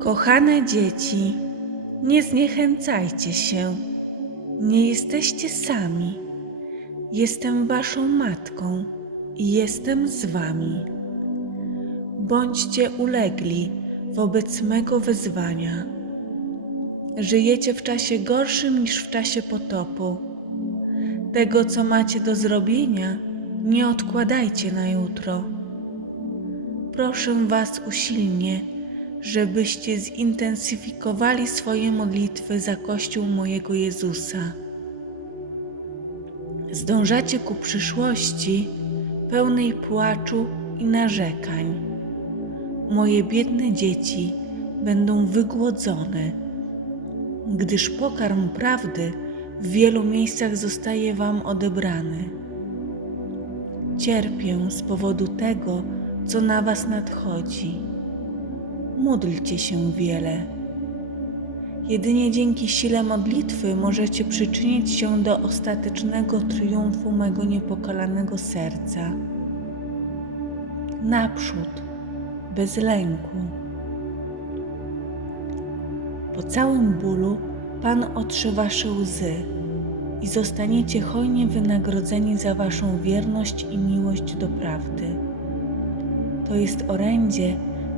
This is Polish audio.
Kochane dzieci, nie zniechęcajcie się. Nie jesteście sami. Jestem waszą matką i jestem z wami. Bądźcie ulegli wobec mego wezwania. Żyjecie w czasie gorszym niż w czasie potopu. Tego, co macie do zrobienia, nie odkładajcie na jutro. Proszę Was usilnie, żebyście zintensyfikowali swoje modlitwy za Kościół mojego Jezusa. Zdążacie ku przyszłości pełnej płaczu i narzekań. Moje biedne dzieci będą wygłodzone, gdyż pokarm prawdy w wielu miejscach zostaje Wam odebrany. Cierpię z powodu tego, co na Was nadchodzi. Módlcie się wiele. Jedynie dzięki sile modlitwy możecie przyczynić się do ostatecznego triumfu mego niepokalanego serca. Naprzód, bez lęku. Po całym bólu Pan otrze wasze łzy i zostaniecie hojnie wynagrodzeni za waszą wierność i miłość do prawdy. To jest orędzie,